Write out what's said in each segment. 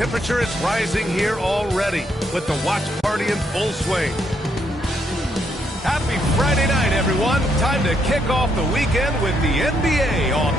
temperature is rising here already with the watch party in full swing. Happy Friday night, everyone. Time to kick off the weekend with the NBA on.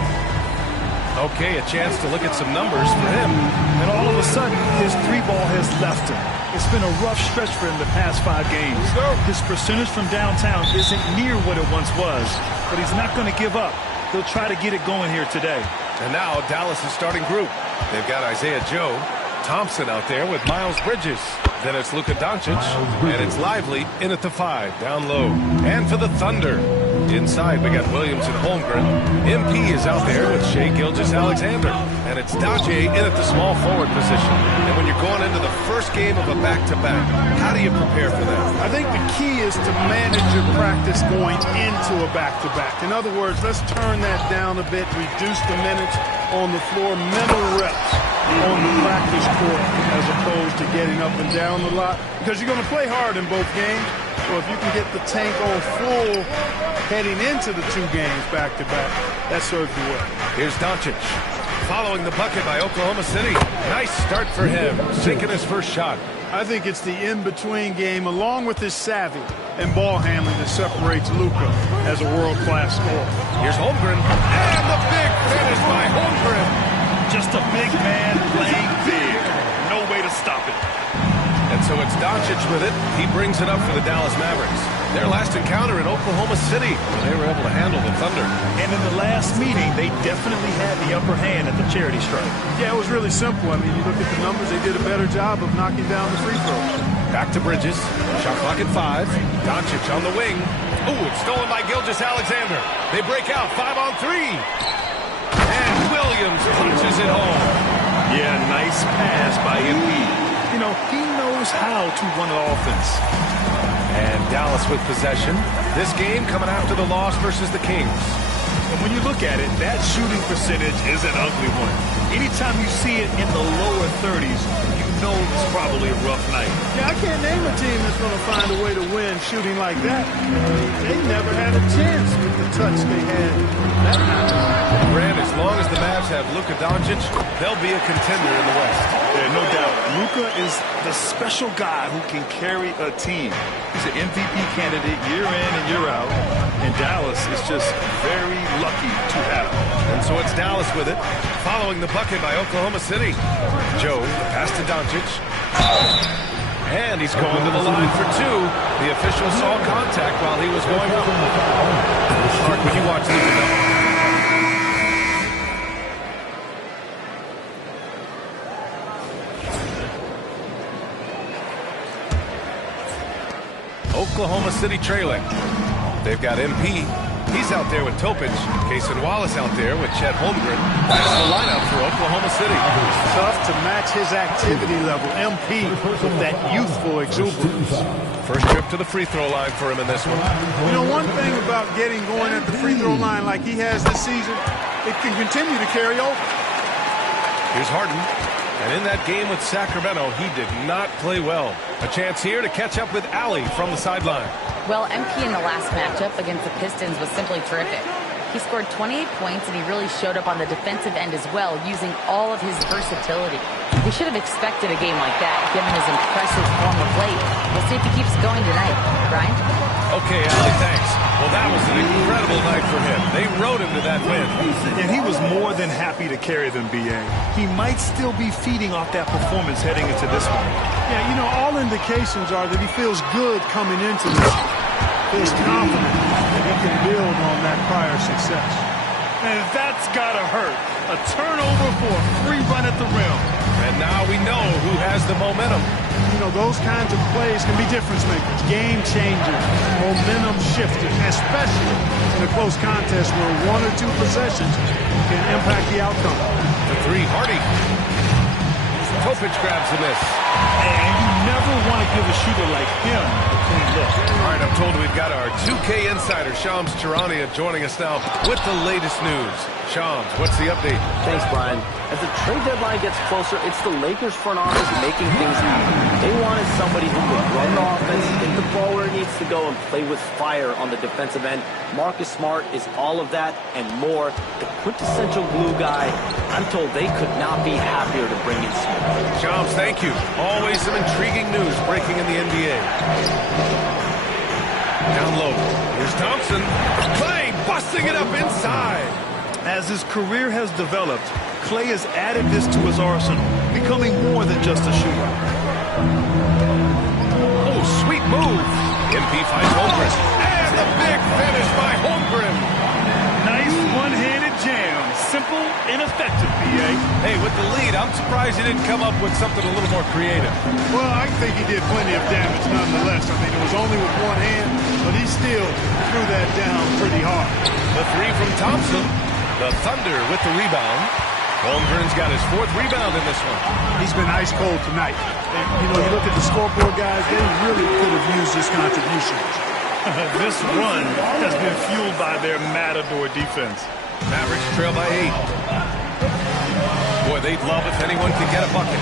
Okay, a chance to look at some numbers for him. And all of a sudden, his three ball has left him. It's been a rough stretch for him the past 5 games. His percentage from downtown isn't near what it once was, but he's not going to give up. He'll try to get it going here today. And now Dallas' starting group. They've got Isaiah Joe, Thompson out there with Miles Bridges. Then it's Luka Doncic, and it's Lively in at the 5, down low. And for the Thunder, inside we got Williams and Holmgren. MP is out there with Shai Gilgeous-Alexander. And it's Daje in at the small forward position. And when you're going into the first game of a back-to-back, how do you prepare for that? I think the key is to manage your practice going into a back-to-back. In other words, let's turn that down a bit, reduce the minutes on the floor, mental reps on the practice court as opposed to getting up and down a lot, because you're going to play hard in both games. So if you can get the tank on full heading into the 2 games back-to-back, that serves you well. Here's Doncic following the bucket by Oklahoma City. Nice start for him, sinking his first shot. I think it's the in-between game along with his savvy and ball handling that separates Luka as a world-class scorer. Here's Holmgren, and the big finish by Holmgren. Just a big man playing big. No way to stop it. And so it's Doncic with it. He brings it up for the Dallas Mavericks. Their last encounter in Oklahoma City, where they were able to handle the Thunder. And in the last meeting, they definitely had the upper hand at the charity stripe. Yeah, it was really simple. I mean, you look at the numbers, they did a better job of knocking down the free throws. Back to Bridges. Shot clock at 5. Doncic on the wing. Ooh, it's stolen by Gilgeous-Alexander. They break out 5 on 3. And Williams punches it home. Yeah, nice pass by MP. You know, he knows how to run an offense. And Dallas with possession. This game coming after the loss versus the Kings. And when you look at it, that shooting percentage is an ugly one. Anytime you see it in the lower 30s, you know it's probably a rough night. Yeah, I can't name a team that's going to find a way to win shooting like that. They never had a chance with the touch they had that night. Grant, as long as the Mavs have Luka Doncic, they'll be a contender in the West. Yeah, no doubt. Luka is the special guy who can carry a team. He's an MVP candidate year in and year out. And Dallas is just very lucky to have him. And so it's Dallas with it, following the bucket by Oklahoma City. Joe, the pass to Doncic. And he's going to the line for 2. The official saw contact while he was going up. Mark, when you watch Luka, Oklahoma City trailing. They've got MP. He's out there with Topic. Cason Wallace out there with Chet Holmgren. That's the lineup for Oklahoma City. It's tough to match his activity level. MP with that youthful exuberance. First trip to the free throw line for him in this one. You know, one thing about getting going at the free throw line like he has this season, it can continue to carry over. Here's Harden. And in that game with Sacramento, he did not play well. A chance here to catch up with Allie from the sideline. Well, MP in the last matchup against the Pistons was simply terrific. He scored 28 points, and he really showed up on the defensive end as well, using all of his versatility. We should have expected a game like that, given his impressive form of late. We'll see if he keeps going tonight. Brian? Okay, Allie, thanks. Well, that was an incredible night for him. They rode him to that win. And he was more than happy to carry them, B.A. He might still be feeding off that performance heading into this one. Yeah, you know, all indications are that he feels good coming into this. Feels confident that he can build on that prior success. And that's got to hurt. A turnover for a free run at the rim. And now we know who has the momentum. You know, those kinds of plays can be difference makers, game changers, momentum shifters, especially in a close contest where 1 or 2 possessions can impact the outcome. The 3, Hardy. Topic grabs the miss. And you never want to give a shooter like him a clean look. All right, I'm told we've got our 2K insider, Shams Charania, joining us now with the latest news. Shams, what's the update? Thanks, Brian. As the trade deadline gets closer, it's the Lakers front office making things happen. They wanted somebody who could run the offense, get the ball where it needs to go, and play with fire on the defensive end. Marcus Smart is all of that and more. The quintessential glue guy. I'm told they could not be happier to bring in Smart. Shams, thank you. Always some intriguing news breaking in the NBA. Down low. Here's Thompson. Clay busting it up inside. As his career has developed, Clay has added this to his arsenal, becoming more than just a shooter. Oh, sweet move. MP finds Holmgren. And the big finish by Holmgren. Nice one-handed jam. Simple and effective, B.A. Hey, with the lead, I'm surprised he didn't come up with something a little more creative. Well, I think he did plenty of damage nonetheless. I mean, it was only with one hand, but he still threw that down pretty hard. The three from Thompson. The Thunder with the rebound. Holmgren's got his 4th rebound in this one. He's been ice cold tonight. And, you know, you look at the scoreboard, guys, they really could have used his contributions. This run has been fueled by their matador defense. Mavericks trail by 8. Boy, they'd love if anyone could get a bucket.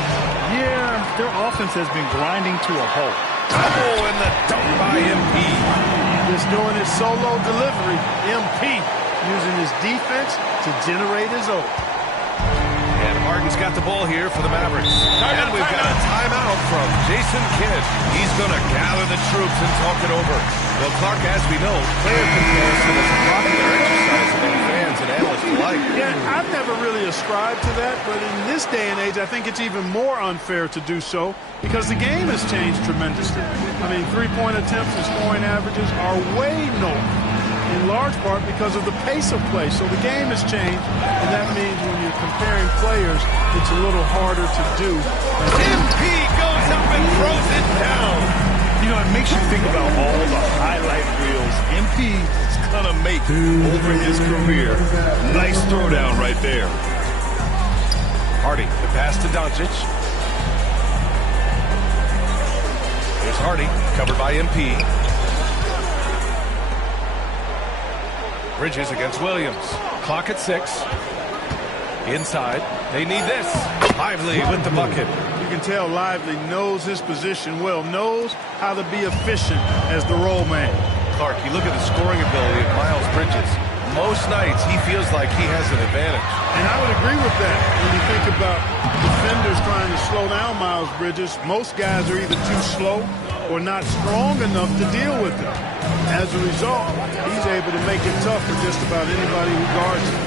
Yeah, their offense has been grinding to a halt. Oh, and the dunk by MP. Just doing his solo delivery. MP using his defense to generate his own. And Harden's got the ball here for the Mavericks. And we've got a timeout from Jason Kidd. He's going to gather the troops and talk it over. Well, Clark, as we know, player comparison is a popular exercise among fans and analysts alike. Yeah, I've never really ascribed to that, but in this day and age, I think it's even more unfair to do so because the game has changed tremendously. I mean, three-point attempts and scoring averages are way north, in large part because of the pace of play. So the game has changed, and that means when you're comparing players, it's a little harder to do. MP goes up and throws it down. You know, it makes you think about all the highlight reels MP is going to make over his career. Nice throwdown right there. Hardy, the pass to Doncic. Here's Hardy, covered by MP. Bridges against Williams. Clock at 6. Inside. They need this. Lively with the bucket. You can tell Lively knows his position well, knows how to be efficient as the roll man. Clark, you look at the scoring ability of Miles Bridges. Most nights he feels like he has an advantage. And I would agree with that. When you think about defenders trying to slow down Miles Bridges, most guys are either too slow or not strong enough to deal with him. As a result, he's able to make it tough for just about anybody who guards him.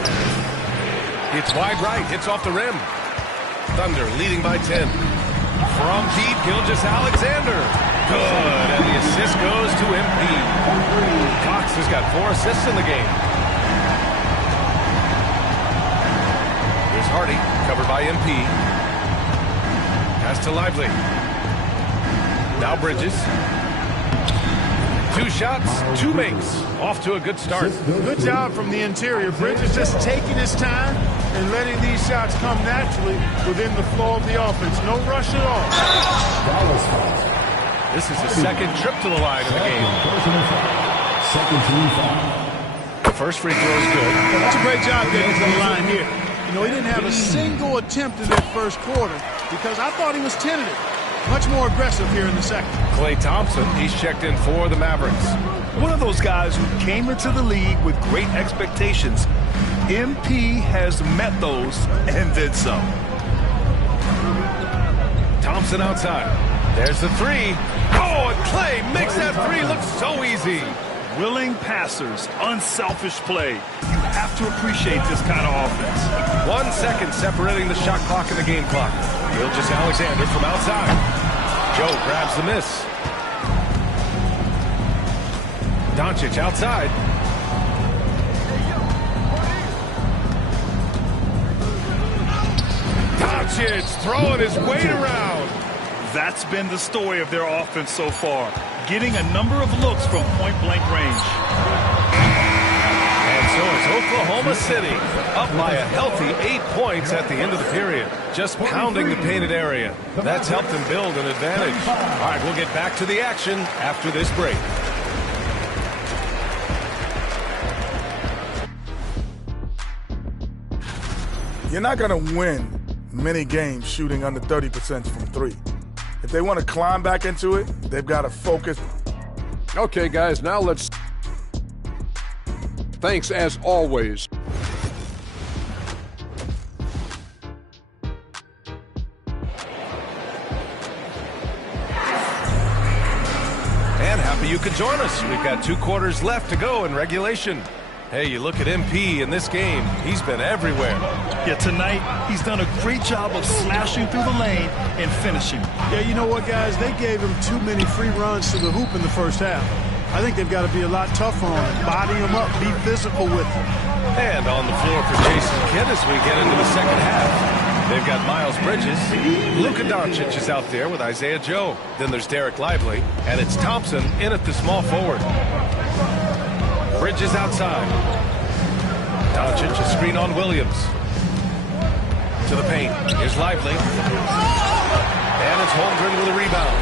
It's wide right, hits off the rim. Thunder leading by 10. From deep, Gilgeous-Alexander. Good, and the assist goes to MP. Cox has got 4 assists in the game. Here's Hardy, covered by MP. Pass to Lively. Now Bridges. 2 shots, 2 makes. Off to a good start. Good job from the interior. Bridges just taking his time and letting these shots come naturally within the flow of the offense. No rush at all. This is his 2nd trip to the line in the game. The first free throw is good. That's a great job getting to the line here. You know, he didn't have a single attempt in that first quarter because I thought he was tentative. Much more aggressive here in the second. Klay Thompson, he's checked in for the Mavericks. One of those guys who came into the league with great expectations. MP has met those and did so. Thompson outside. There's the 3. Oh, and Klay makes that 3 look so easy. Willing passers, unselfish play. You have to appreciate this kind of offense. 1 second separating the shot clock and the game clock. Gilgeous-Alexander from outside. Joe grabs the miss. Doncic outside. Doncic throwing his weight around. That's been the story of their offense so far. Getting a number of looks from point-blank range. And so it's Oklahoma City up by a healthy 8 points at the end of the period. Just pounding the painted area. That's helped them build an advantage. All right, we'll get back to the action after this break. You're not going to win many games shooting under 30% from 3. If they want to climb back into it, they've got to focus. Okay, guys, now let's... Thanks, as always. you can join us. We've got 2 quarters left to go in regulation. Hey, you look at MP in this game, he's been everywhere. Yeah, tonight he's done a great job of slashing through the lane and finishing. Yeah, you know what, guys? They gave him too many free runs to the hoop in the first half. I think they've got to be a lot tougher on him, body him up, be physical with him. And on the floor for Jason Kidd as we get into the second half. They've got Miles Bridges. Luka Doncic is out there with Isaiah Joe. Then there's Derek Lively. And it's Thompson in at the small forward. Bridges outside. Doncic, a screen on Williams. To the paint. Here's Lively. And it's Holmgren with a rebound.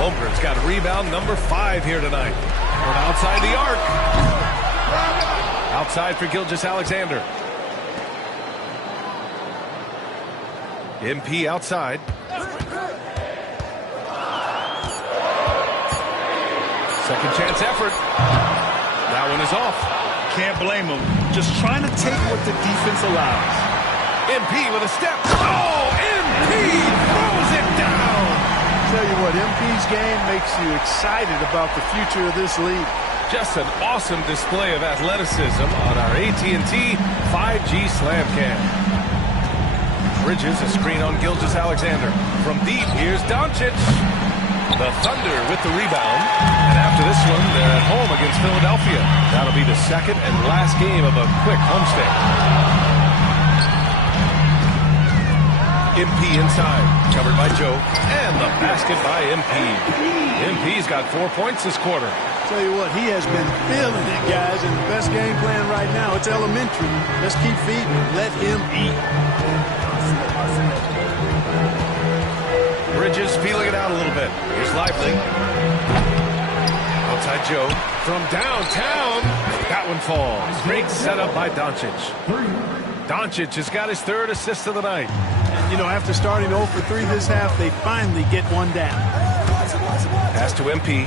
Holmgren's got rebound number 5 here tonight. From outside the arc. Outside for Gilgeous-Alexander. MP outside. Second chance effort. That one is off. Can't blame him. Just trying to take what the defense allows. MP with a step. Oh, MP throws it down. Tell you what, MP's game makes you excited about the future of this league. Just an awesome display of athleticism on our AT&T 5G Slam Cam. Bridges, a screen on Gilgeous-Alexander. From deep, here's Doncic. The Thunder with the rebound. And after this one, they're at home against Philadelphia. That'll be the second and last game of a quick homestand. MP inside, covered by Joe. And the basket by MP. MP's got 4 points this quarter. Tell you what, he has been feeling it, guys, and the best game plan right now, it's elementary. Let's keep feeding. Let him eat. Bridges feeling it out a little bit. Here's Lively. Outside Joe. From downtown. That one falls. Great setup by Doncic. Doncic has got his 3rd assist of the night. You know, after starting 0 for 3 this half, they finally get one down. Pass to MP.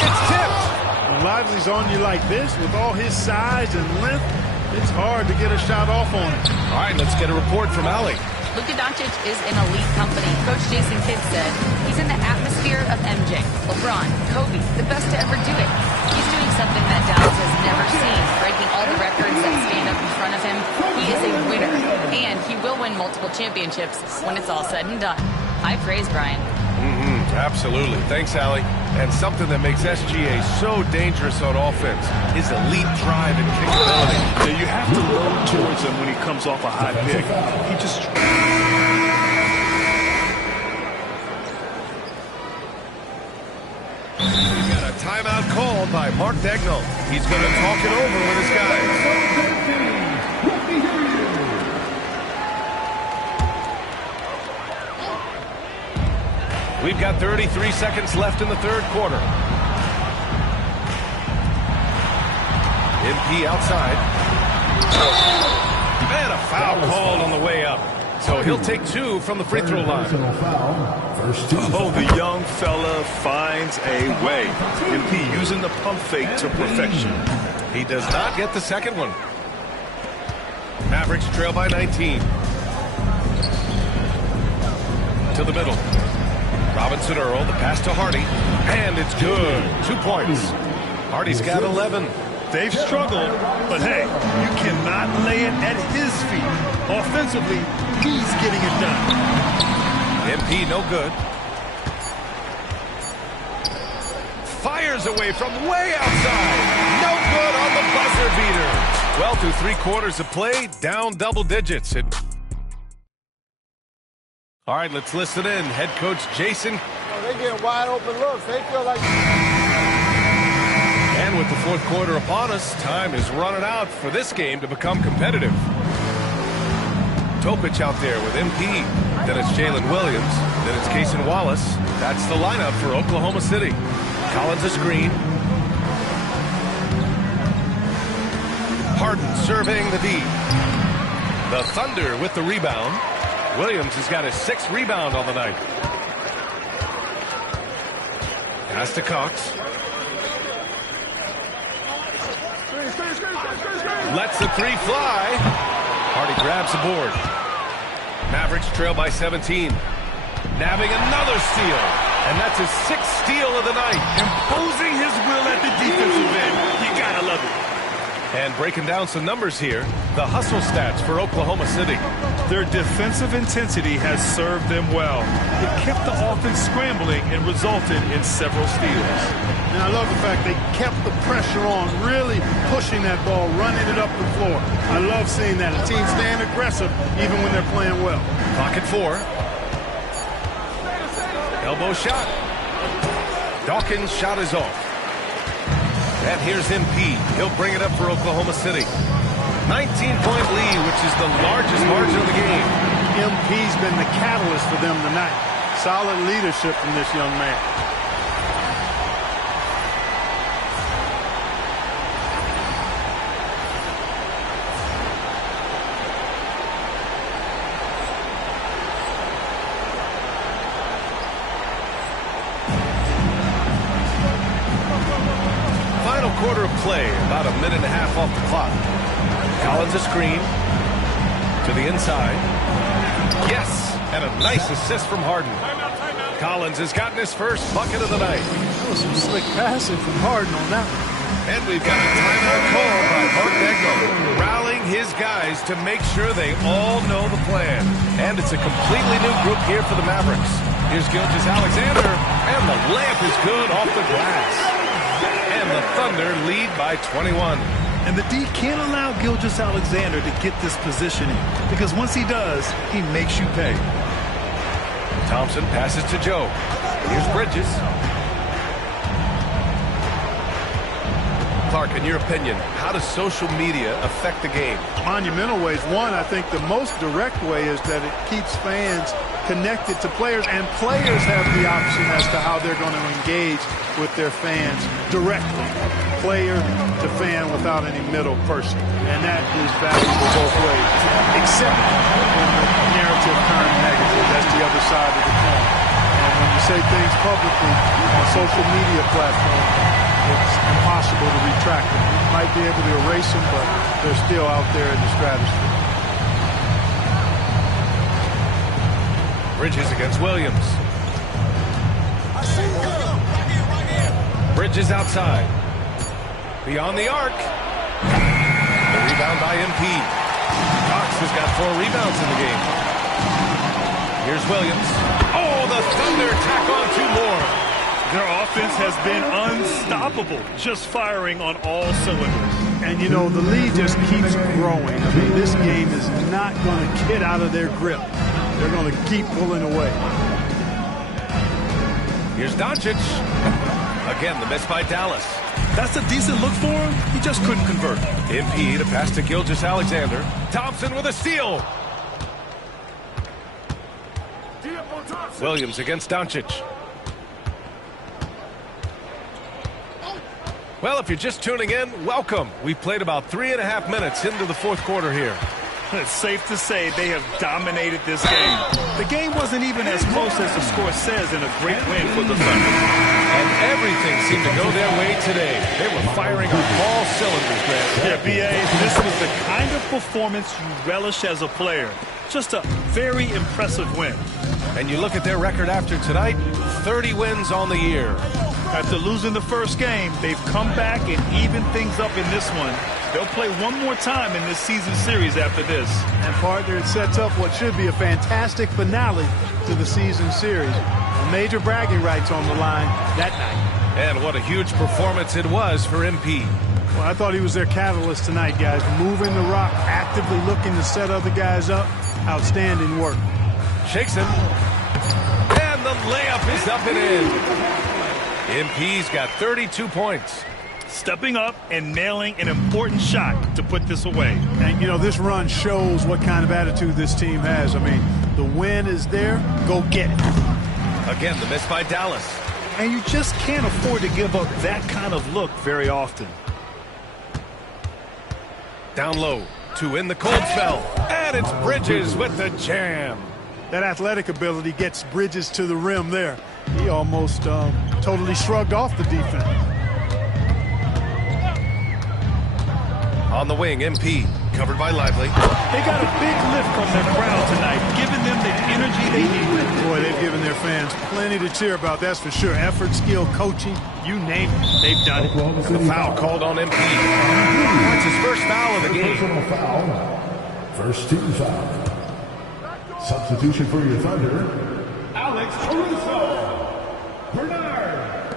It's tipped. When Lively's on you like this, with all his size and length, it's hard to get a shot off on him. All right, let's get a report from Allie. Luka Doncic is in elite company. Coach Jason Kidd said he's in the atmosphere of MJ, LeBron, Kobe, the best to ever do it. He's doing something that Dallas has never seen, breaking all the records that stand up in front of him. He is a winner, and he will win multiple championships when it's all said and done. High praise, Brian. Absolutely. Thanks, Allie. And something that makes SGA so dangerous on offense is elite drive and kickability. Yeah, you have to load towards him when he comes off a high pick. He just... We've got a timeout called by Mark Daigneault. He's going to talk it over with his guys. We've got 33 seconds left in the 3rd quarter. MP outside. And a foul called on the way up. So he'll take 2 from the free throw line. Oh, the young fella finds a way. MP using the pump fake to perfection. He does not get the second one. Mavericks trail by 19. To the middle. Robinson Earl, the pass to Hardy, and it's good. 2 points. Hardy's got 11. They've struggled, but hey, you cannot lay it at his feet. Offensively, he's getting it done. MP no good. Fires away from way outside. No good on the buzzer beater. Well, through 3 quarters of play, down double digits. All right, let's listen in. Head coach Jason. They get wide open looks. They feel like... And with the 4th quarter upon us, time is running out for this game to become competitive. Topic out there with MP. Then it's Jalen Williams. Then it's Cason Wallace. That's the lineup for Oklahoma City. Collins a screen. Harden surveying the D. The Thunder with the rebound. Williams has got his 6th rebound on the night. Pass to Cox. Lets the 3 fly. Hardy grabs the board. Mavericks trail by 17. Nabbing another steal. And that's his 6th steal of the night. Imposing his will at the defensive end. You gotta love it. And breaking down some numbers here, the hustle stats for Oklahoma City. Their defensive intensity has served them well. It kept the offense scrambling and resulted in several steals. And I love the fact they kept the pressure on, really pushing that ball, running it up the floor. I love seeing that. A team staying aggressive even when they're playing well. Clock at 4. Elbow shot. Dawkins' shot is off. And here's MP. He'll bring it up for Oklahoma City. 19-point lead, which is the largest margin of the game. MP's been the catalyst for them tonight. Solid leadership from this young man. Quarter of play, about a minute and a half off the clock. Collins a screen to the inside. Yes, and a nice assist from Harden. Collins has gotten his first bucket of the night. That was some slick passing from Harden on that one. And we've got a timeout call by Mark Degno, rallying his guys to make sure they all know the plan. And it's a completely new group here for the Mavericks. Here's Gilgeous-Alexander, and the layup is good off the glass. And the Thunder lead by 21. And the D can't allow Gilgeous-Alexander to get this positioning, because once he does, he makes you pay. Thompson passes to Joe. Here's Bridges. Clark, in your opinion, how does social media affect the game? Monumental ways. One, I think the most direct way is that it keeps fans connected to players, and players have the option as to how they're going to engage with their fans directly, player to fan, without any middle person. And that is valuable both ways, except when the narrative turns negative. That's the other side of the coin. And when you say things publicly on social media platforms, it's impossible to retract them. You might be able to erase them, but they're still out there in the stratosphere. Bridges against Williams. Bridges outside. Beyond the arc. The rebound by MP. Cox has got 4 rebounds in the game. Here's Williams. Oh, the Thunder tack on 2 more. Their offense has been unstoppable, just firing on all cylinders. And, you know, the lead just keeps growing. I mean, this game is not going to get out of their grip. They're going to keep pulling away. Here's Doncic. Again, the miss by Dallas. That's a decent look for him. He just couldn't convert. MP to pass to Gilgeous-Alexander. Thompson with a steal. Williams against Doncic. Well, if you're just tuning in, welcome. We've played about 3.5 minutes into the 4th quarter here. It's safe to say they have dominated this game. The game wasn't even as close as the score says in a great win for the Thunder. And everything seemed to go their way today. They were firing on all cylinders, Grant. Yeah, B.A., this was the kind of performance you relish as a player. Just a very impressive win. And you look at their record after tonight, 30 wins on the year. After losing the first game, they've come back and evened things up in this one. They'll play one more time in this season series after this. And, partner, it sets up what should be a fantastic finale to the season series. Major bragging rights on the line that night. And what a huge performance it was for MP. Well, I thought he was their catalyst tonight, guys. Moving the rock, actively looking to set other guys up. Outstanding work. Shakes him. And the layup is up and in. MP's got 32 points. Stepping up and nailing an important shot to put this away. And, you know, this run shows what kind of attitude this team has. I mean, the win is there. Go get it. Again, the miss by Dallas. And you just can't afford to give up that kind of look very often. Down low to in the cold spell. And it's Bridges with the jam. That athletic ability gets Bridges to the rim there. He almost totally shrugged off the defense. On the wing, MP. Recovered by Lively. They got a big lift from their crowd tonight, giving them the energy they need. Boy, they've given their fans plenty to cheer about, that's for sure. Effort, skill, coaching, you name it, they've done it. And the foul called on MP. That's his first foul of the game. First team foul. Substitution for your Thunder, Alex Caruso. Bernard.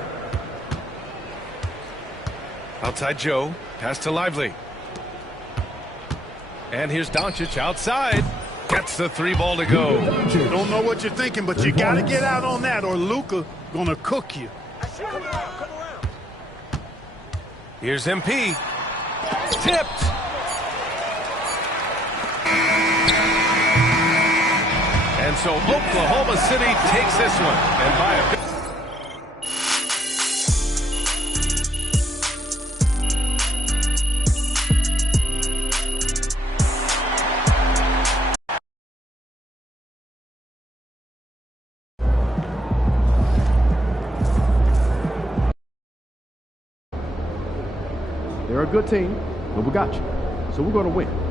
Outside Joe. Pass to Lively. And here's Doncic outside. Gets the 3 ball to go. Don't know what you're thinking, but you got to get out on that or Luka gonna cook you. Here's MP. Tipped. And so Oklahoma City takes this one. And by a They're a good team, but we got you. So we're going to win.